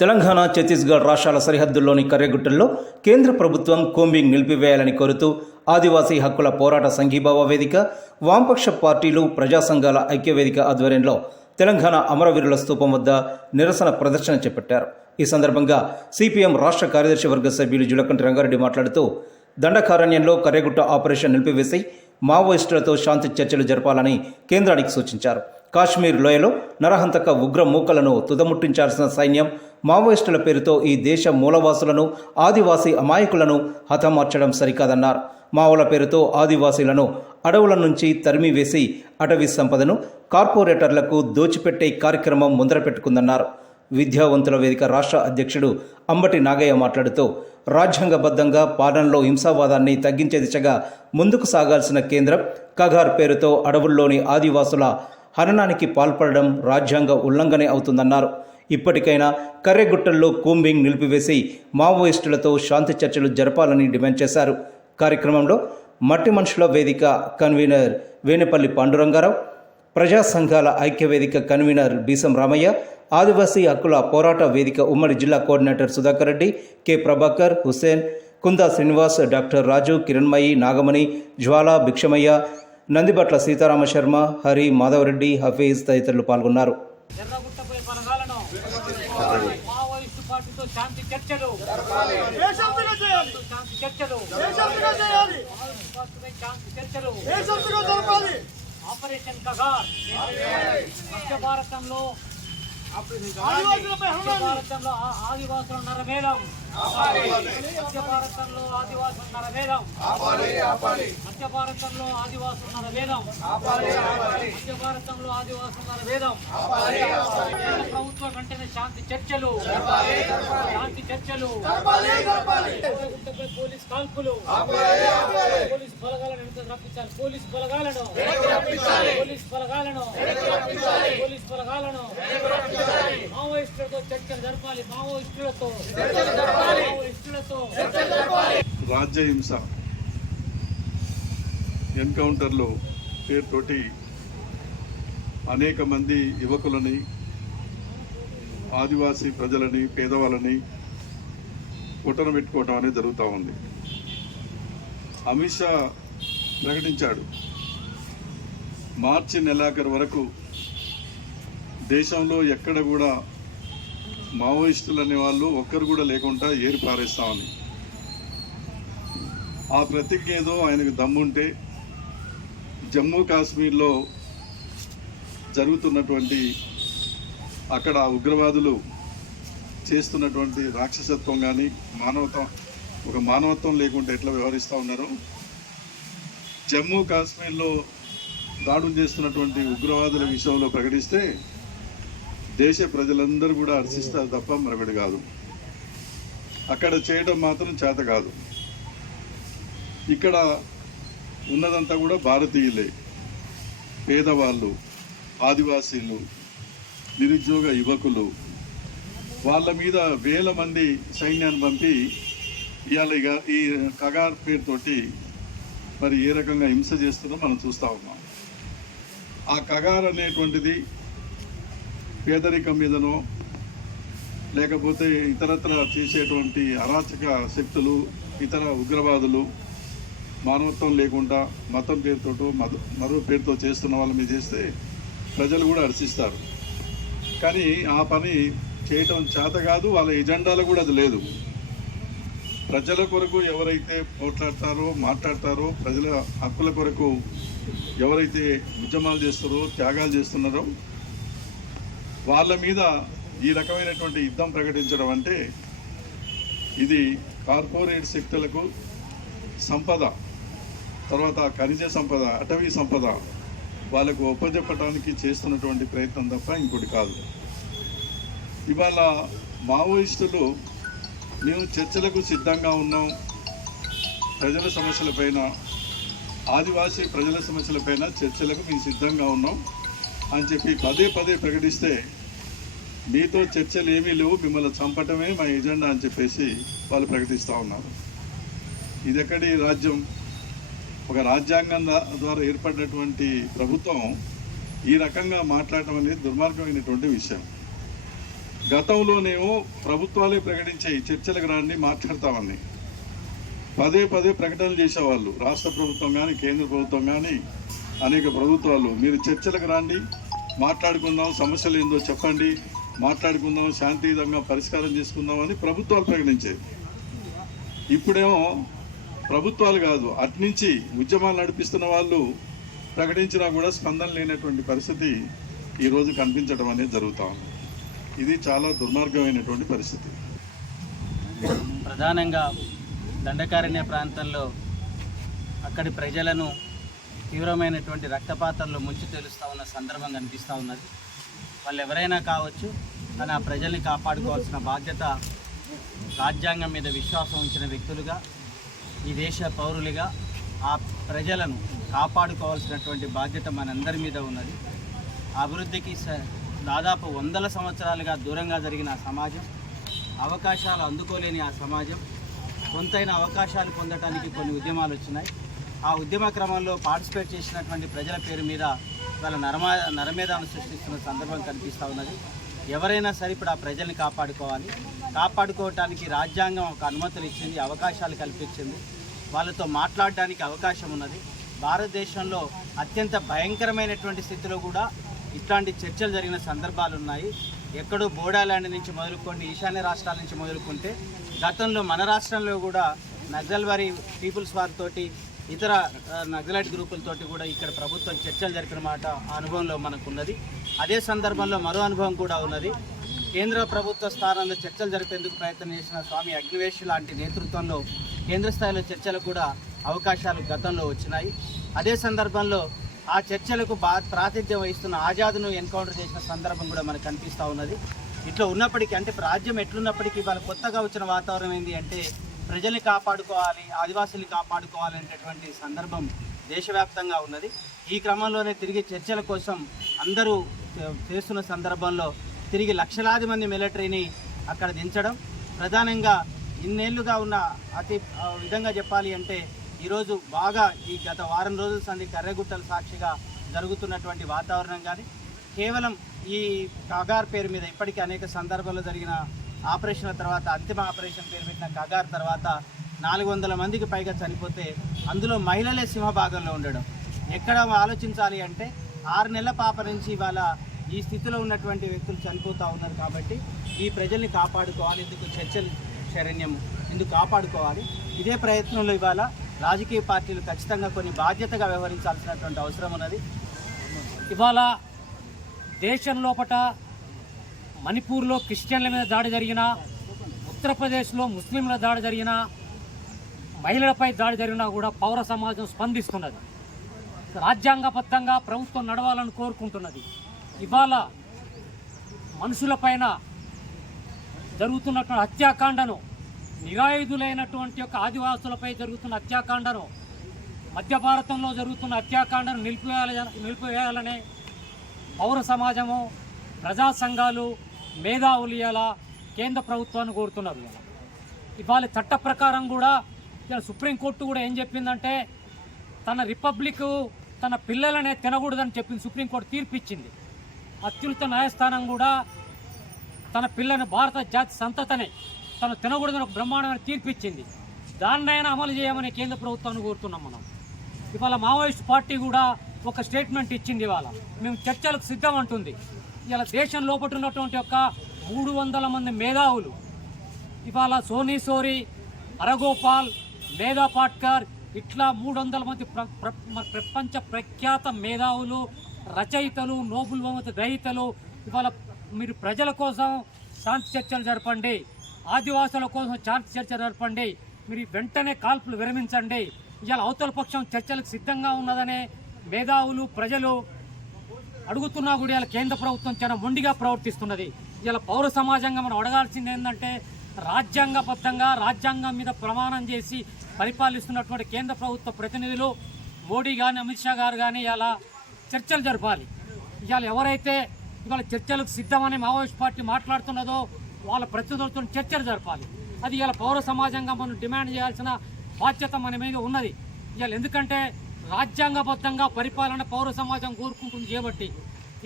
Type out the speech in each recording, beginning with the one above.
తెలంగాణ, ఛత్తీస్గఢ్ రాష్ట్రాల సరిహద్దుల్లోని కర్రెగుట్టల్లో కేంద్ర ప్రభుత్వం కూంబింగ్ నిలిపివేయాలని కోరుతూ ఆదివాసీ హక్కుల పోరాట సంఘీభావ వేదిక, వామపక్ష పార్టీలు, ప్రజా సంఘాల ఐక్యవేదిక ఆధ్వర్యంలో తెలంగాణ అమరవీరుల స్తూపం వద్ద నిరసన ప్రదర్శన చేపట్టారు. ఈ సందర్భంగా సిపిఎం రాష్ట్ర కార్యదర్శి వర్గ సభ్యులు జులకంటి రంగారెడ్డి మాట్లాడుతూ దండకారణ్యంలో కర్రెగుట్ట ఆపరేషన్ నిలిపివేసి మావోయిస్టులతో శాంతి చర్చలు జరపాలని కేంద్రానికి సూచించారు. కాశ్మీర్ లోయలో నరహంతక ఉగ్ర మూకలను తుదముట్టించాల్సిన సైన్యం మావోయిస్టుల పేరుతో ఈ దేశ మూలవాసులను, ఆదివాసీ అమాయకులను హతమార్చడం సరికాదన్నారు. మావోల పేరుతో ఆదివాసీలను అడవుల నుంచి తరిమివేసి అటవీ సంపదను కార్పొరేటర్లకు దోచిపెట్టే కార్యక్రమం ముందరపెట్టుకుందన్నారు. విద్యావంతుల వేదిక రాష్ట్ర అధ్యక్షుడు అంబటి నాగయ్య మాట్లాడుతూ రాజ్యాంగబద్ధంగా పాలనలో హింసావాదాన్ని తగ్గించే దిశగా ముందుకు సాగాల్సిన కేంద్రం కగార్ పేరుతో అడవుల్లోని ఆదివాసుల హననానికి పాల్పడడం రాజ్యాంగ ఉల్లంఘనే అవుతుందన్నారు. ఇప్పటికైనా కర్రెగుట్టల్లో కూంబింగ్ నిలిపివేసి మావోయిస్టులతో శాంతి చర్చలు జరపాలని డిమాండ్ చేశారు. కార్యక్రమంలో మట్టి మనుషుల వేదిక కన్వీనర్ వేనేపల్లి పాండురంగారావు, ప్రజా సంఘాల ఐక్యవేదిక కన్వీనర్ బీసం రామయ్య, ఆదివాసీ హక్కుల పోరాట వేదిక ఉమ్మడి జిల్లా coordinator Sudhakar Reddy, K Prabhakar, Hussain, Kunda Srinivas, doctor Raju, Kiranmayi, Nagamani, Jwala, Bhikshamaiah, Nandibatla Seetharama Sharma, Hari, Madhava Reddy, Hafeez తదితరులు పాల్గొన్నారు. ఆపరేషన్ కగార్ మధ్య భారతంలో ఆదివాసుల నరమేధం, మధ్య భారతంలో ఆదివాసుల నరమేధం, మధ్య భారతంలో ఆదివాసుల నరమేధం, మధ్య భారతంలో ఆదివాసుల నరమేధం. ప్రభుత్వం వెంటనే శాంతి చర్చలు, శాంతి చర్చలు. పోలీస్ కాల్పులు, పోలీస్ బలగాలను రప్పించాలి, పోలీస్ బలగాలను, పోలీస్ బలగాలను, పోలీస్ బలగాలను. మావోయిస్టులతో చర్చలు జరపాలి, మావోయిస్టులతో రాజ్య హింస ఎన్కౌంటర్లు పేరుతోటి అనేక మంది యువకులని, ఆదివాసీ ప్రజలని, పేదవాళ్ళని పొట్టన పెట్టుకోవటం అనేది జరుగుతూ ఉంది. అమిత్ షా ప్రకటించాడు, మార్చి నెలాఖరు వరకు దేశంలో ఎక్కడ కూడా మావోయిస్టులు అనే వాళ్ళు ఒక్కరు కూడా లేకుండా ఏరి పారేస్తామని. ఆ ప్రతిజ్ఞ ఏదో ఆయనకు దమ్ముంటే జమ్మూ కాశ్మీర్లో జరుగుతున్నటువంటి అక్కడ ఉగ్రవాదులు చేస్తున్నటువంటి రాక్షసత్వం కానీ మానవత్వం లేకుండా ఎట్లా వ్యవహరిస్తూ ఉన్నారు, జమ్మూ కాశ్మీర్లో దాడులు చేస్తున్నటువంటి ఉగ్రవాదుల విషయంలో ప్రకటిస్తే దేశ ప్రజలందరూ కూడా హర్షిస్తారు తప్ప మరొకటి కాదు. అక్కడ చేయడం మాత్రం చేత కాదు. ఇక్కడ ఉన్నదంతా కూడా భారతీయులే, పేదవాళ్ళు, ఆదివాసీలు, నిరుద్యోగ యువకులు, వాళ్ళ మీద వేల మంది సైన్యాన్ని పంపి ఇవాళ ఈ కగార్ పేరుతోటి మరి ఏ రకంగా హింస చేస్తుందో మనం చూస్తూ ఉన్నాం. ఆ కగార్ అనేటువంటిది పేదరికం మీదనో లేకపోతే ఇతరత్ర చేసేటువంటి అరాచక శక్తులు, ఇతర ఉగ్రవాదులు మానవత్వం లేకుండా మతం పేరుతో మరో పేరుతో చేస్తున్న వాళ్ళ మీద చేస్తే ప్రజలు కూడా హర్షిస్తారు. కానీ ఆ పని చేయటం చేత కాదు, వాళ్ళ ఎజెండాలో కూడా అది లేదు. ప్రజల కొరకు ఎవరైతే పోట్లాడతారో, మాట్లాడతారో, ప్రజల హక్కుల కొరకు ఎవరైతే ఉద్యమాలు చేస్తారో, త్యాగాలు చేస్తున్నారో వాళ్ళ మీద ఈ రకమైనటువంటి యుద్ధం ప్రకటించడం అంటే ఇది కార్పొరేట్ శక్తులకు సంపద, తర్వాత ఖనిజ సంపద, అటవీ సంపద వాళ్ళకు ఒప్పజెప్పడానికి చేస్తున్నటువంటి ప్రయత్నం తప్ప ఇంకోటి కాదు. ఇవాళ మావోయిస్టులు మేము చర్చలకు సిద్ధంగా ఉన్నాం, ప్రజల సమస్యలపైన, ఆదివాసీ ప్రజల సమస్యలపైన చర్చలకు మేము సిద్ధంగా ఉన్నాం అని చెప్పి పదే పదే ప్రకటిస్తే మీతో చర్చలు ఏమీ లేవు, మిమ్మల్ని చంపటమే మా ఎజెండా అని చెప్పేసి వాళ్ళు ప్రకటిస్తూ ఉన్నారు. ఇది ఎక్కడి రాజ్యం? ఒక రాజ్యాంగం ద్వారా ఏర్పడినటువంటి ప్రభుత్వం ఈ రకంగా మాట్లాడటం అనేది దుర్మార్గమైనటువంటి విషయం. గతంలోనేమో ప్రభుత్వాలే ప్రకటించే చర్చలకు రాండి మాట్లాడతామని పదే పదే ప్రకటనలు చేసేవాళ్ళు. రాష్ట్ర ప్రభుత్వం కానీ కేంద్ర ప్రభుత్వం కానీ అనేక ప్రభుత్వాలు మీరు చర్చలకు రాండి, మాట్లాడుకుందాం, సమస్యలు ఏందో చెప్పండి, మాట్లాడుకుందాం, శాంతియుతంగా పరిష్కారం చేసుకుందాం అని ప్రభుత్వాలు ప్రకటించేది. ఇప్పుడేమో ప్రభుత్వాలు కాదు, అట్నుంచి ఉద్యమాలు నడిపిస్తున్న వాళ్ళు ప్రకటించినా కూడా స్పందన లేనటువంటి పరిస్థితి ఈరోజు కనిపించడం అనేది జరుగుతూ ఉంది. ఇది చాలా దుర్మార్గమైనటువంటి పరిస్థితి. ప్రధానంగా దండకారణ్య ప్రాంతంలో అక్కడి ప్రజలను తీవ్రమైనటువంటి రక్తపాతంలో ముంచి తేలుస్తూ ఉన్న సందర్భం కనిపిస్తూ ఉన్నది. వాళ్ళు ఎవరైనా కావచ్చు, కానీ ఆ ప్రజల్ని కాపాడుకోవాల్సిన బాధ్యత రాజ్యాంగం మీద విశ్వాసం ఉంచిన వ్యక్తులుగా, ఈ దేశ పౌరులుగా ఆ ప్రజలను కాపాడుకోవాల్సినటువంటి బాధ్యత మనందరి మీద ఉన్నది. అభివృద్ధికి దాదాపు 100 సంవత్సరాలుగా దూరంగా జరిగిన ఆ సమాజం, అవకాశాలు అందుకోలేని ఆ సమాజం, కొంతైన అవకాశాలు పొందడానికి కొన్ని ఉద్యమాలు వచ్చినాయి. ఆ ఉద్యమ క్రమంలో పార్టిసిపేట్ చేసినటువంటి ప్రజల పేరు మీద వాళ్ళ నరమేధాన్ని సృష్టిస్తున్న సందర్భం కనిపిస్తూ ఉన్నది. ఎవరైనా సరే ఇప్పుడు ఆ ప్రజల్ని కాపాడుకోవాలి. కాపాడుకోవటానికి రాజ్యాంగం ఒక అనుమతులు ఇచ్చింది, అవకాశాలు కల్పించింది, వాళ్ళతో మాట్లాడడానికి అవకాశం ఉన్నది. భారతదేశంలో అత్యంత భయంకరమైనటువంటి స్థితిలో కూడా ఇట్లాంటి చర్చలు జరిగిన సందర్భాలు ఉన్నాయి. ఎక్కడో బోడాల్యాండ్ నుంచి మొదలుకొని ఈశాన్య రాష్ట్రాల నుంచి మొదలుకుంటే గతంలో మన రాష్ట్రంలో కూడా నక్సల్వారీ పీపుల్స్ వారితోటి ఇతర నక్సలైట్ గ్రూపులతోటి కూడా ఇక్కడ ప్రభుత్వం చర్చలు జరిపిన మాట ఆ అనుభవంలో మనకు ఉన్నది. అదే సందర్భంలో మరో అనుభవం కూడా ఉన్నది. కేంద్ర ప్రభుత్వ స్థానంలో చర్చలు జరిపేందుకు ప్రయత్నం చేసిన స్వామి అగ్నివేష్ లాంటి నేతృత్వంలో కేంద్ర స్థాయిలో చర్చలకు కూడా అవకాశాలు గతంలో వచ్చినాయి. అదే సందర్భంలో ఆ చర్చలకు ప్రాతినిధ్యం వహిస్తున్న ఆజాద్ను ఎన్కౌంటర్ చేసిన సందర్భం కూడా మనకు కనిపిస్తూ ఉన్నది. ఇట్లా ఉన్నప్పటికీ, అంటే రాజ్యం ఎట్లున్నప్పటికీ వాళ్ళ కొత్తగా వచ్చిన వాతావరణం ఏంటి అంటే ప్రజల్ని కాపాడుకోవాలి, ఆదివాసుల్ని కాపాడుకోవాలి అనేటటువంటి సందర్భం దేశవ్యాప్తంగా ఉన్నది. ఈ క్రమంలోనే తిరిగి చర్చల కోసం అందరూ చేస్తున్న సందర్భంలో తిరిగి లక్షలాది మంది మిలిటరీని అక్కడ దించడం, ప్రధానంగా ఇన్నేళ్లుగా ఉన్న అతి విధంగా చెప్పాలి అంటే ఈరోజు బాగా ఈ గత వారం రోజుల సంది కర్రెగుట్టల సాక్షిగా జరుగుతున్నటువంటి వాతావరణం కానీ, కేవలం ఈ కగార్ పేరు మీద ఇప్పటికీ అనేక సందర్భాల్లో జరిగిన ఆపరేషన్ల తర్వాత, అంతిమ ఆపరేషన్ పేరు పెట్టిన కగార్ తర్వాత 400 మందికి పైగా చనిపోతే అందులో మహిళలే సింహభాగంలో ఉండడం ఎక్కడ ఆలోచించాలి అంటే 6 నెలల పాప నుంచి ఇవాళ ఈ స్థితిలో ఉన్నటువంటి వ్యక్తులు చనిపోతూ ఉన్నారు. కాబట్టి ఈ ప్రజల్ని కాపాడుకోవాలి, ఇందుకు చర్చలు శరణ్యము, ఇందుకు కాపాడుకోవాలి. ఇదే ప్రయత్నంలో ఇవాళ రాజకీయ పార్టీలు ఖచ్చితంగా కొన్ని బాధ్యతగా వ్యవహరించాల్సినటువంటి అవసరం ఉన్నది. ఇవాళ దేశం లోపట మణిపూర్లో క్రిస్టియన్ల మీద దాడి జరిగిన, ఉత్తరప్రదేశ్లో ముస్లింల దాడి జరిగిన, మహిళలపై దాడి జరిగినా కూడా పౌర సమాజం స్పందిస్తున్నది. రాజ్యాంగబద్ధంగా ప్రభుత్వం నడవాలని కోరుకుంటున్నది. ఇవాళ మనుషులపైన జరుగుతున్నటువంటి హత్యాకాండను, నిరాయుధులైనటువంటి యొక్క ఆదివాసులపై జరుగుతున్న హత్యాకాండను, మధ్య భారతంలో జరుగుతున్న హత్యాకాండను నిలిపివేయాలనే పౌర సమాజము, ప్రజా సంఘాలు, మేధావులు ఇలా కేంద్ర ప్రభుత్వాన్ని కోరుతున్నారు. ఇవాళ చట్ట ప్రకారం కూడా సుప్రీంకోర్టు కూడా ఏం చెప్పిందంటే తన రిపబ్లిక్ తన పిల్లలనే తినకూడదని చెప్పింది. సుప్రీంకోర్టు తీర్పు ఇచ్చింది. అత్యున్నత న్యాయస్థానం కూడా తన పిల్లని, భారత జాతి సంతతిని తను తినకూడదని ఒక బ్రహ్మాండమైన తీర్పు ఇచ్చింది. దాన్నైనా అమలు చేయమని కేంద్ర ప్రభుత్వాన్ని కోరుతున్నాం మనం. ఇవాళ మావోయిస్ట్ పార్టీ కూడా ఒక స్టేట్మెంట్ ఇచ్చింది. ఇవాళ మేము చర్చలకు సిద్ధం అంటుంది. ఇలా దేశం లోపల ఉన్నటువంటి ఒక 300 మంది మేధావులు, ఇవాళ సోనీ సోరి, అరగోపాల్, మేధా పాట్కర్, ఇట్లా 300 మంది ప్రపంచ ప్రఖ్యాత మేధావులు, రచయితలు, నోబెల్ బహుమతి గ్రహీతలు ఇవాళ మీరు ప్రజల కోసం శాంతి చర్చలు జరపండి, ఆదివాసుల కోసం శాంతి చర్చ జరపండి, మీరు వెంటనే కాల్పులు విరమించండి, ఇవాళ అవతల పక్షం చర్చలకు సిద్ధంగా ఉన్నదనే మేధావులు, ప్రజలు అడుగుతున్నా కూడా ఇలా కేంద్ర ప్రభుత్వం చాలా మొండిగా ప్రవర్తిస్తున్నది. ఇలా పౌర సమాజంగా మనం అడగాల్సింది ఏంటంటే రాజ్యాంగబద్ధంగా రాజ్యాంగం మీద ప్రమాణం చేసి పరిపాలిస్తున్నటువంటి కేంద్ర ప్రభుత్వ ప్రతినిధులు మోడీ కానీ, అమిత్ షా గారు కానీ ఇలా చర్చలు జరపాలి. ఇవాళ ఎవరైతే ఇవాళ చర్చలకు సిద్ధమని మావోయిస్ట్ పార్టీ మాట్లాడుతున్నదో వాళ్ళ ప్రతినిధులతో చర్చలు జరపాలి. అది ఇలా పౌర సమాజంగా మనం డిమాండ్ చేయాల్సిన బాధ్యత మన మీద ఉన్నది. ఇవాళ ఎందుకంటే రాజ్యాంగబద్ధంగా పరిపాలన పౌర సమాజం కోరుకుంటుంది కాబట్టి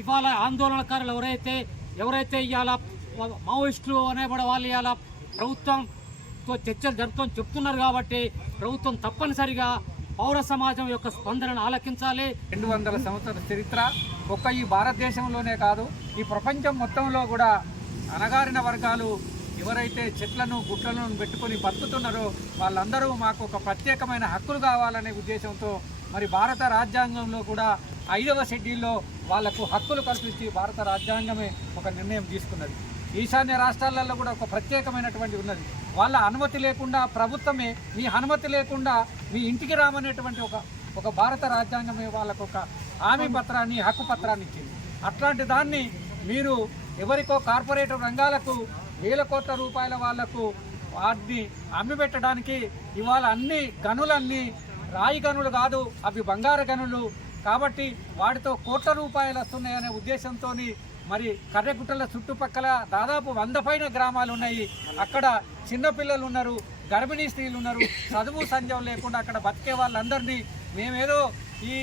ఇవాళ ఆందోళనకారులు ఎవరైతే ఇవాళ మావోయిస్టులు అనేబడే వాళ్ళు ఇలా ప్రభుత్వంతో చర్చలు జరుపుతామని చెప్తున్నారు కాబట్టి ప్రభుత్వం తప్పనిసరిగా పౌర సమాజం యొక్క స్పందనను ఆలకించాలి. 200 సంవత్సరాల చరిత్ర ఒక్క ఈ భారతదేశంలోనే కాదు, ఈ ప్రపంచం మొత్తంలో కూడా అణగారిన వర్గాలు ఎవరైతే చెట్లను గుట్లను పెట్టుకొని బతుకుతున్నారో వాళ్ళందరూ మాకు ఒక ప్రత్యేకమైన హక్కులు కావాలనే ఉద్దేశంతో మరి భారత రాజ్యాంగంలో కూడా 5వ షెడ్యూల్లో వాళ్లకు హక్కులు కల్పించి భారత రాజ్యాంగమే ఒక నిర్ణయం తీసుకున్నది. ఈశాన్య రాష్ట్రాలలో కూడా ఒక ప్రత్యేకమైనటువంటి ఉన్నది. వాళ్ళ అనుమతి లేకుండా ప్రభుత్వమే మీ అనుమతి లేకుండా మీ ఇంటికి రామనేటువంటి ఒక భారత రాజ్యాంగమే వాళ్ళకు ఒక హామీ పత్రాన్ని హక్కు పత్రాన్ని ఇచ్చింది. అట్లాంటి దాన్ని మీరు ఎవరికో కార్పొరేట్ రంగాలకు వేల కోట్ల రూపాయల వాళ్లకు వాటిని అమ్మిపెట్టడానికి ఇవాళ అన్ని గనులన్నీ రాయి గనులు కాదు, అవి బంగారు గనులు కాబట్టి వాటితో కోట్ల రూపాయలు వస్తున్నాయనే ఉద్దేశంతో మరి కర్రెగుట్టల చుట్టుపక్కల దాదాపు 100 పైన గ్రామాలు ఉన్నాయి. అక్కడ చిన్నపిల్లలు ఉన్నారు, గర్భిణీ స్త్రీలు ఉన్నారు, చదువు సంజం లేకుండా అక్కడ బతికే వాళ్ళందరినీ మేమేదో ఈ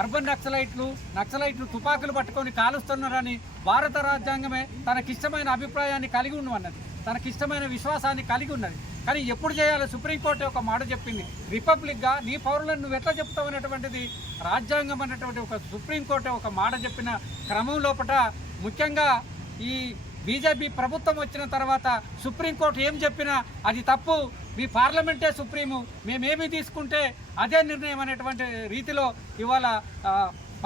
అర్బన్ నక్సలైట్లు తుపాకులు పట్టుకొని కాలుస్తున్నారని భారత రాజ్యాంగమే తనకిష్టమైన అభిప్రాయాన్ని కలిగి ఉన్నది, తనకిష్టమైన విశ్వాసాన్ని కలిగి ఉన్నది. కానీ ఎప్పుడు చేయాలో సుప్రీంకోర్టు ఒక మాట చెప్పింది. రిపబ్లిక్గా నీ పౌరులను నువ్వు ఎట్లా చెప్తావు అనేటువంటిది రాజ్యాంగం అనేటువంటి ఒక సుప్రీంకోర్టు ఒక మాట చెప్పిన క్రమం లోపల ముఖ్యంగా ఈ బీజేపీ ప్రభుత్వం వచ్చిన తర్వాత సుప్రీంకోర్టు ఏం చెప్పినా అది తప్పు, మీ పార్లమెంటే సుప్రీము, మేమేమి తీసుకుంటే అదే నిర్ణయం అనేటువంటి రీతిలో ఇవాళ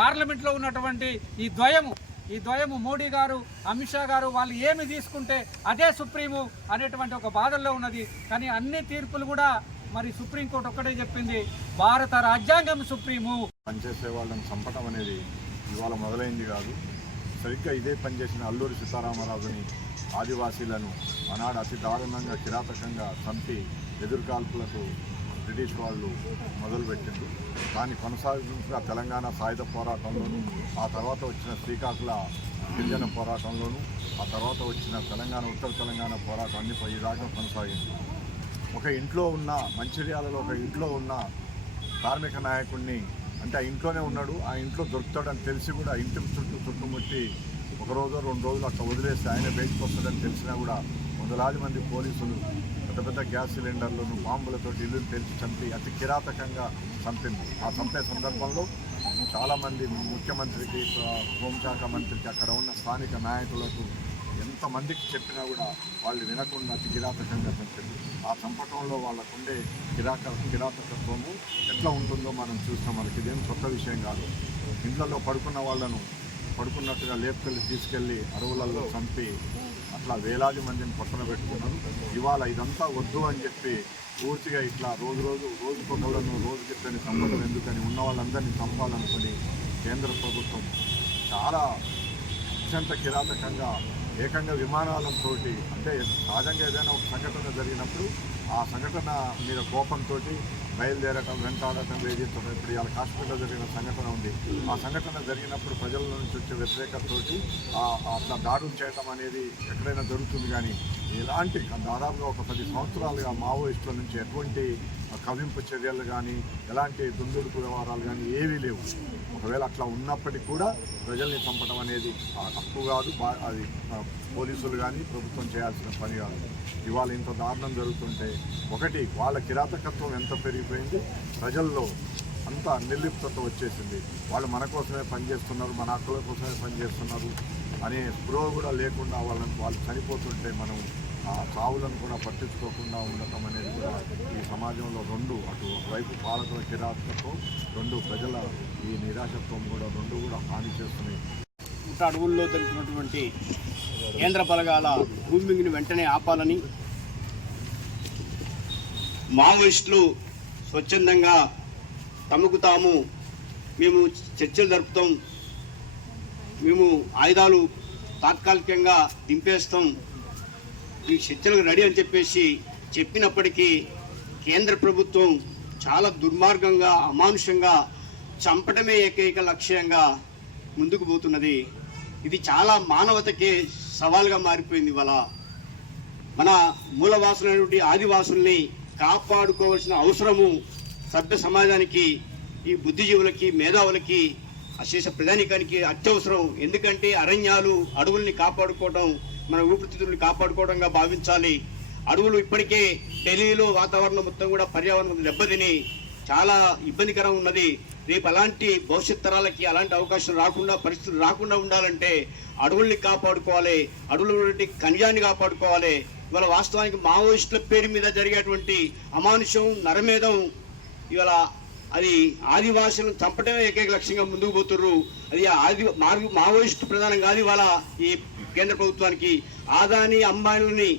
పార్లమెంట్లో ఉన్నటువంటి ఈ ద్వయము మోడీ గారు అమిత్ షా గారు వాళ్ళు ఏమి తీసుకుంటే అదే సుప్రీము అనేటువంటి ఒక బాధల్లో ఉన్నది. కానీ అన్ని తీర్పులు కూడా మరి సుప్రీంకోర్టు ఒక్కటే చెప్పింది, భారత రాజ్యాంగం సుప్రీము. పనిచేసే వాళ్ళని చంపడం అనేది ఇవాళ మొదలైంది కాదు. సరిగ్గా ఇదే పనిచేసిన అల్లూరి సీతారామరాజుని ఆదివాసీలను ఆనాడు అతి దారుణంగా కిరాతకంగా చంపి ఎదురుకాల్పులకు బ్రిటిష్ వాళ్ళు మొదలుపెట్టింది. దాన్ని కొనసాగింపుగా తెలంగాణ సాయుధ పోరాటంలోనూ, ఆ తర్వాత వచ్చిన శ్రీకాకుళ గిరిజన పోరాటంలోనూ, ఆ తర్వాత వచ్చిన తెలంగాణ ఉత్తర తెలంగాణ పోరాటం అన్ని ఈ దాకా కొనసాగింది. ఒక ఇంట్లో ఉన్న మంచిర్యాలలో ఒక ఇంట్లో ఉన్న కార్మిక నాయకుడిని అంటే ఆ ఇంట్లోనే ఉన్నాడు, ఆ ఇంట్లో దొరుకుతాడని తెలిసి కూడా ఇంటి చుట్టుముట్టి 1 రోజు 2 రోజులు అట్లా వదిలేస్తే ఆయన బయటకు వస్తాడని తెలిసినా కూడా వందలాది మంది పోలీసులు పెద్ద గ్యాస్ సిలిండర్లను బాంబులతో ఇల్లును తెలిసి చంపి అతి కిరాతకంగా చంపింది. ఆ చంపే సందర్భంలో చాలామంది ముఖ్యమంత్రికి, హోంశాఖ మంత్రికి, అక్కడ ఉన్న స్థానిక నాయకులకు ఎంతమందికి చెప్పినా కూడా వాళ్ళు వినకుండా అతి కిరాతకంగా చంపింది. ఆ చంపకంలో వాళ్ళకుండే కిరాతకత్వము ఎట్లా ఉంటుందో మనం చూస్తాం. మనకి ఇదేం కొత్త విషయం కాదు. ఇంట్లో పడుకున్న వాళ్ళను పడుకున్నట్టుగా లేపుకెళ్ళి తీసుకెళ్ళి అడవులలో చంపి అట్లా వేలాది మందిని పక్కన పెట్టుకున్నారు. ఇవాళ ఇదంతా వద్దు అని చెప్పి పూర్తిగా ఇట్లా రోజుకొకళ్ళను రోజుకిద్దరిని చంపడం ఎందుకని ఉన్న వాళ్ళందరినీ చంపాలనుకుని కేంద్ర ప్రభుత్వం చాలా అత్యంత కిరాతకంగా ఏకంగా విమానాలతో అంటే సహజంగా ఏదైనా ఒక సంఘటన జరిగినప్పుడు ఆ సంఘటన మీద కోపంతో బయలుదేరటం, వెంటాడటం, వేధించడం. ఇప్పుడు ఇవాళ కాశ్మీర్లో జరిగిన సంఘటన ఉంది. ఆ సంఘటన జరిగినప్పుడు ప్రజల నుంచి వచ్చే వ్యతిరేకతతోటి అట్లా దాడులు చేయడం అనేది ఎక్కడైనా జరుగుతుంది. కానీ ఎలాంటి దాదాపుగా ఒక 10 సంవత్సరాలుగా మావోయిస్టుల నుంచి ఎటువంటి కవింపు చర్యలు కానీ ఎలాంటి దుందుడుకు వ్యవహారాలు కానీ ఏవీ లేవు. ఒకవేళ అట్లా ఉన్నప్పటికీ కూడా ప్రజల్ని చంపడం అనేది తప్పు కాదు, అది పోలీసులు కానీ ప్రభుత్వం చేయాల్సిన పని కాదు. ఇవాళ ఇంత దారుణం జరుగుతుంటే ఒకటి వాళ్ళ కిరాతకత్వం ఎంత పెరిగిపోయింది, ప్రజల్లో అంత నిర్లిప్తత వచ్చేసింది. వాళ్ళు మన కోసమే పనిచేస్తున్నారు, మన హక్కుల కోసమే పనిచేస్తున్నారు అనే స్పృహ కూడా లేకుండా వాళ్ళు చనిపోతుంటే మనం ఆ చావులను కూడా పట్టించుకోకుండా ఉండటం అనేది కూడా ఈ సమాజంలో అటు ఒకవైపు పాలకుల కిరాతకత్వం, ప్రజల ఈ నిరాశత్వం కూడా కూడా హాని చేస్తున్నాయి. అడవుల్లో జరుగుతున్నటువంటి కేంద్ర బలగాల గ్రూమింగ్ని వెంటనే ఆపాలని, మావోయిస్టులు స్వచ్ఛందంగా తమకు తాము మేము చర్చలు జరుపుతాం, మేము ఆయుధాలు తాత్కాలికంగా దింపేస్తాం, ఈ చర్చలకు రెడీ అని చెప్పినప్పటికీ కేంద్ర ప్రభుత్వం చాలా దుర్మార్గంగా, అమానుషంగా చంపడమే ఏకైక లక్ష్యంగా ముందుకు పోతున్నది. ఇది చాలా మానవతకే సవాల్గా మారిపోయింది. ఇవాళ మన మూలవాసులైనటువంటి ఆదివాసుల్ని కాపాడుకోవాల్సిన అవసరము సభ్య సమాజానికి, ఈ బుద్ధిజీవులకి, మేధావులకి, అశేష ప్రధానికానికి అత్యవసరం. ఎందుకంటే అరణ్యాలు, అడవుల్ని కాపాడుకోవడం మన ఊపిరితిత్తుల్ని కాపాడుకోవడంగా భావించాలి. అడవులు ఇప్పటికే ఢిల్లీలో వాతావరణం మొత్తం కూడా పర్యావరణం దెబ్బతిని చాలా ఇబ్బందికరంగా ఉన్నది. రేపు అలాంటి భవిష్యత్ తరాలకి అలాంటి అవకాశం రాకుండా, పరిస్థితులు రాకుండా ఉండాలంటే అడవుల్ని కాపాడుకోవాలి, అడవుల ఖనిజాన్ని కాపాడుకోవాలి. ఇవాళ వాస్తవానికి మావోయిస్టుల పేరు మీద జరిగేటువంటి అమానుషం, నరమేధం ఇవాళ అది ఆదివాసులను చంపడమే ఏకైక లక్ష్యంగా ముందుకు పోతుర్రు. అది మావోయిస్టు ప్రధానం కాదు ఇవాళ ఈ కేంద్ర ప్రభుత్వానికి. ఆదాని అంబానీలని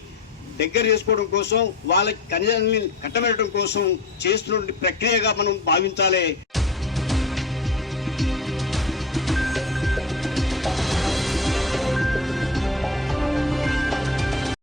దగ్గర చేసుకోవడం కోసం, వాళ్ళకి ఖనిజాన్ని కట్టబెట్టడం కోసం చేస్తున్న ప్రక్రియగా మనం భావించాలి.